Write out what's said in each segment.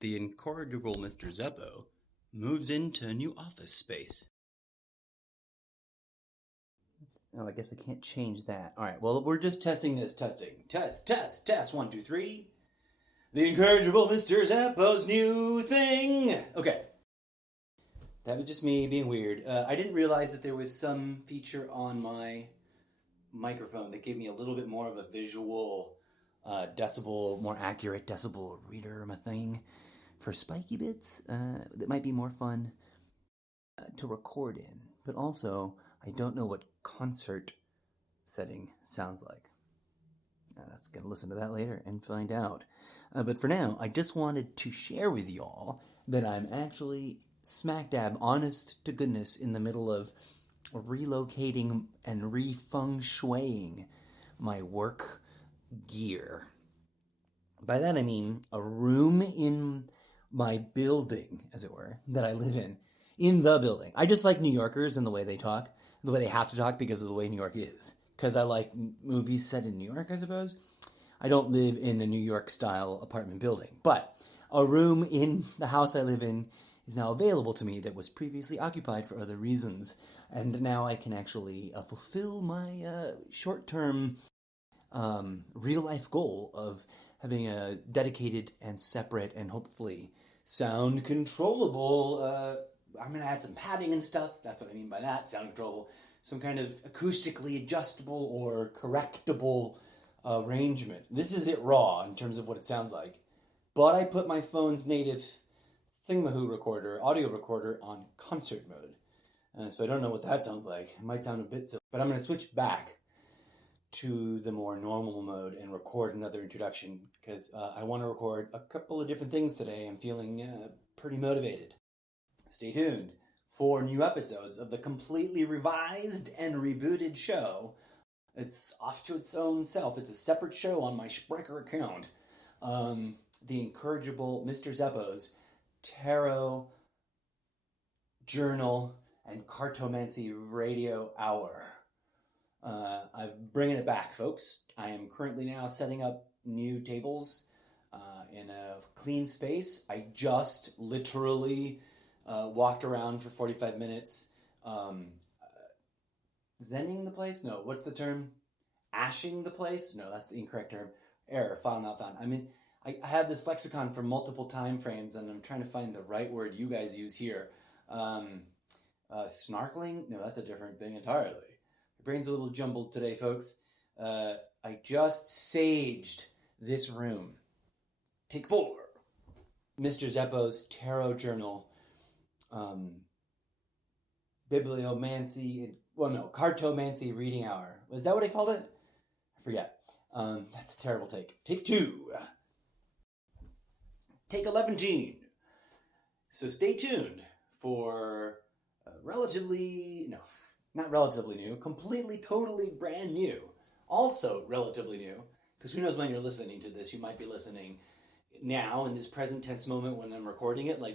The incorrigible Mr. Zeppo moves into a new office space. Oh, I guess I can't change that. All right, well, we're just testing this. Test. 1, 2, 3. The incorrigible Mr. Zeppo's new thing. Okay. That was just me being weird. I didn't realize that there was some feature on my microphone that gave me a little bit more of a visual decibel, more accurate decibel reader thing for spiky bits that might be more fun to record in. But also, I don't know what concert setting sounds like. That's going to listen to that later and find out. But for now, I just wanted to share with y'all that I'm actually smack dab, honest to goodness, in the middle of relocating and re-feng shuiing my work gear. By that I mean a room in my building, as it were, that I live in the building. I just like New Yorkers and the way they talk, the way they have to talk because of the way New York is. Because I like movies set in New York, I suppose. I don't live in a New York-style apartment building. But a room in the house I live in is now available to me that was previously occupied for other reasons. And now I can actually fulfill my short-term real-life goal of having a dedicated and separate and hopefully sound controllable, I'm going to add some padding and stuff. That's what I mean by that, sound controllable. Some kind of acoustically adjustable or correctable arrangement. This is it raw in terms of what it sounds like. But I put my phone's native Thingamahoo recorder, audio recorder, on concert mode. So I don't know what that sounds like. It might sound a bit silly. But I'm going to switch back to the more normal mode and record another introduction because I want to record a couple of different things today. I'm feeling pretty motivated. Stay tuned for new episodes of the completely revised and rebooted show. It's off to its own self. It's a separate show on my Spreaker account. The incorrigible Mr. Zeppo's Tarot Journal and Cartomancy Radio Hour. I'm bringing it back, folks. I am currently now setting up new tables in a clean space. I just literally walked around for 45 minutes. Zenning the place? No, what's the term? Ashing the place? No, that's the incorrect term. Error, file not found. I mean, I have this lexicon for multiple time frames, and I'm trying to find the right word you guys use here. Snarkling? No, that's a different thing entirely. My brain's a little jumbled today, folks. I just saged this room. Take 4. Mr. Zeppo's Tarot Journal. Cartomancy Reading Hour. Was that what I called it? I forget. That's a terrible take. Take 2. Take 11. So stay tuned for completely, totally brand new. Also relatively new, because who knows when you're listening to this. You might be listening now in this present tense moment when I'm recording it. I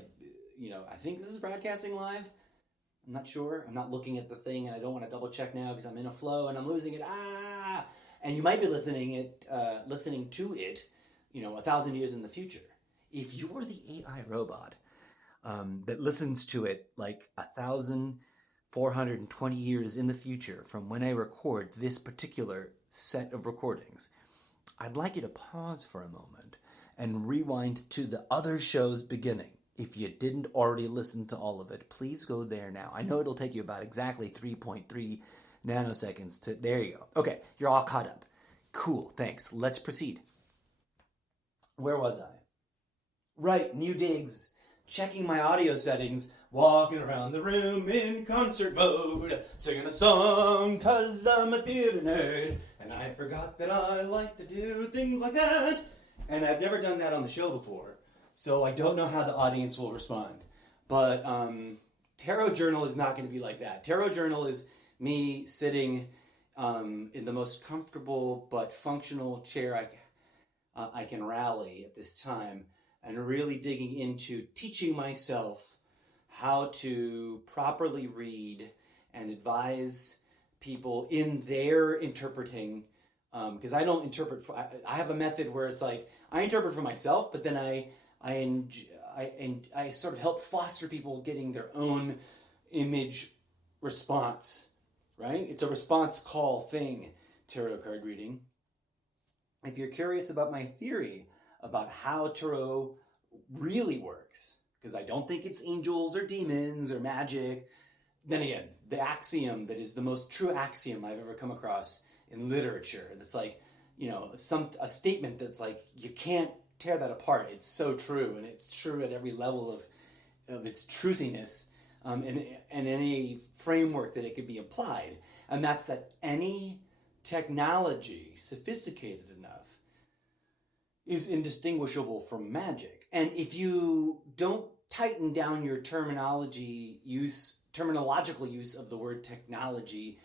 think this is broadcasting live. I'm not sure. I'm not looking at the thing, and I don't want to double check now because I'm in a flow and I'm losing it. And you might be listening to it, 1,000 years in the future. If you're the AI robot that listens to it 1,420 years in the future from when I record this particular set of recordings, I'd like you to pause for a moment and rewind to the other show's beginning. If you didn't already listen to all of it, please go there now. I know it'll take you about exactly 3.3 nanoseconds to... There you go. Okay, you're all caught up. Cool, thanks. Let's proceed. Where was I? Right, new digs. Checking my audio settings. Walking around the room in concert mode. Singing a song, 'cause I'm a theater nerd. And I forgot that I like to do things like that. And I've never done that on the show before. So I don't know how the audience will respond. But Tarot Journal is not going to be like that. Tarot Journal is me sitting in the most comfortable but functional chair I can rally at this time, and really digging into teaching myself how to properly read and advise people in their interpreting, because I don't interpret, I have a method where it's like, I interpret for myself, but then I I sort of help foster people getting their own image response, right? It's a response call thing, tarot card reading. If you're curious about my theory about how tarot really works, because I don't think it's angels or demons or magic, then again, the axiom that is the most true axiom I've ever come across in literature, that's like, a statement that's like, you can't tear that apart. It's so true, and it's true at every level of its truthiness, and any framework that it could be applied. And that's that any technology sophisticated enough is indistinguishable from magic. And if you don't tighten down your terminological use of the word technology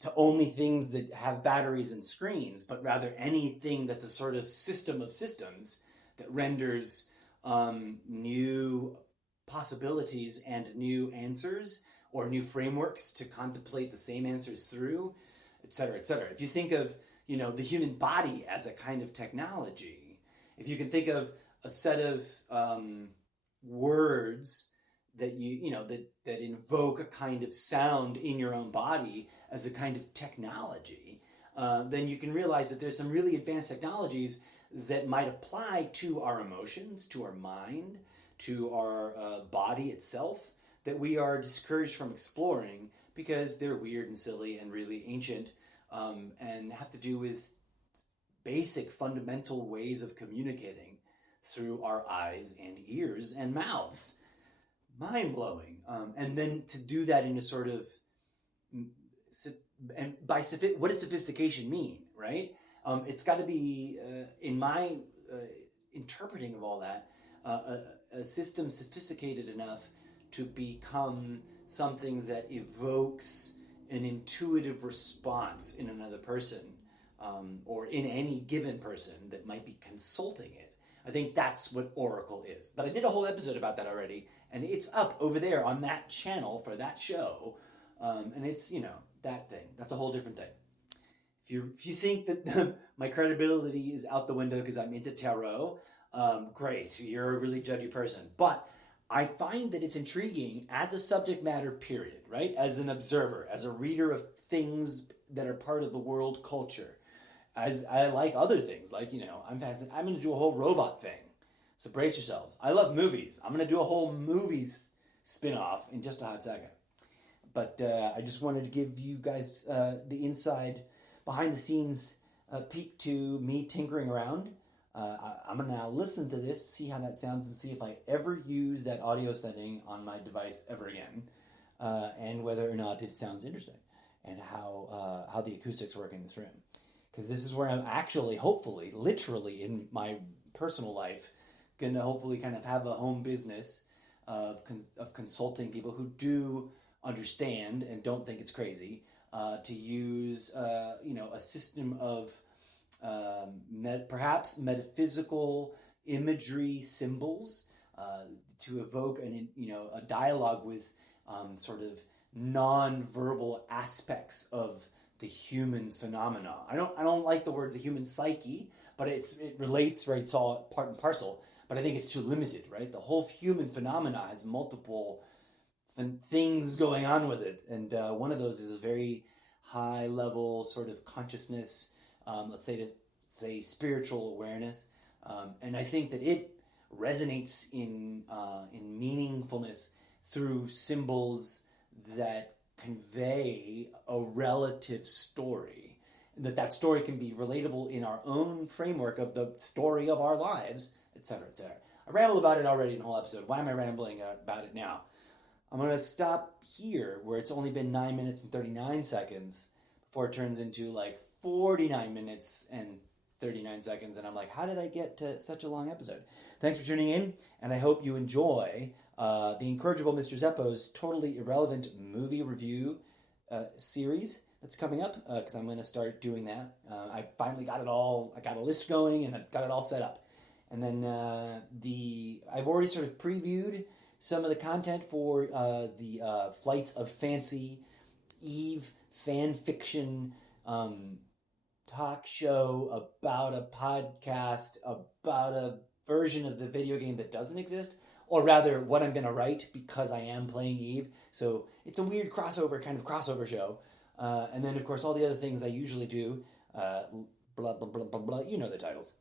to only things that have batteries and screens, but rather anything that's a sort of system of systems that renders new possibilities and new answers or new frameworks to contemplate the same answers through, etc., etc. If you think of, the human body as a kind of technology, if you can think of a set of words that that invoke a kind of sound in your own body as a kind of technology, then you can realize that there's some really advanced technologies that might apply to our emotions, to our mind, to our body itself, that we are discouraged from exploring because they're weird and silly and really ancient, and have to do with basic fundamental ways of communicating through our eyes and ears and mouths. Mind-blowing. And then to do that in a sort of, what does sophistication mean, right? It's got to be, in my interpreting of all that, a system sophisticated enough to become something that evokes an intuitive response in another person, or in any given person that might be consulting it. I think that's what Oracle is. But I did a whole episode about that already, and it's up over there on that channel for that show. And it's, that thing. That's a whole different thing. If you think that my credibility is out the window because I'm into tarot, great, you're a really judgy person. But I find that it's intriguing as a subject matter, period, right? As an observer, as a reader of things that are part of the world culture. As I like other things, like, I'm fascinated. I'm going to do a whole robot thing. So brace yourselves. I love movies. I'm going to do a whole movies spin-off in just a hot second. But I just wanted to give you guys the inside, behind-the-scenes peek to me tinkering around. I'm going to now listen to this, see how that sounds, and see if I ever use that audio setting on my device ever again, and whether or not it sounds interesting, and how the acoustics work in this room. Because this is where I'm actually, hopefully, literally in my personal life, going to hopefully kind of have a home business of consulting people who do understand and don't think it's crazy, to use, a system of perhaps metaphysical imagery symbols to evoke a dialogue with sort of non-verbal aspects of the human phenomena. I don't like the word the human psyche, but it relates, right? It's all part and parcel. But I think it's too limited, right? The whole human phenomena has multiple things going on with it, and one of those is a very high level sort of consciousness. Let's say spiritual awareness, and I think that it resonates in meaningfulness through symbols that convey a relative story, that story can be relatable in our own framework of the story of our lives, etc., etc. I rambled about it already in the whole episode. Why am I rambling about it now? I'm going to stop here where it's only been 9 minutes and 39 seconds before it turns into like 49 minutes and 39 seconds, and I'm like, how did I get to such a long episode? Thanks for tuning in, and I hope you enjoy the Incorrigible Mr. Zeppo's Totally Irrelevant Movie Review series that's coming up, because I'm going to start doing that. I finally got it all, I got a list going, and I got it all set up. And then I've already sort of previewed some of the content for the Flights of Fancy Eve fan fiction talk show about a podcast, about a version of the video game that doesn't exist. or rather what I'm going to write because I am playing Eve. So it's a weird kind of crossover show. And then, of course, all the other things I usually do, blah, blah, blah, blah, blah, you know the titles.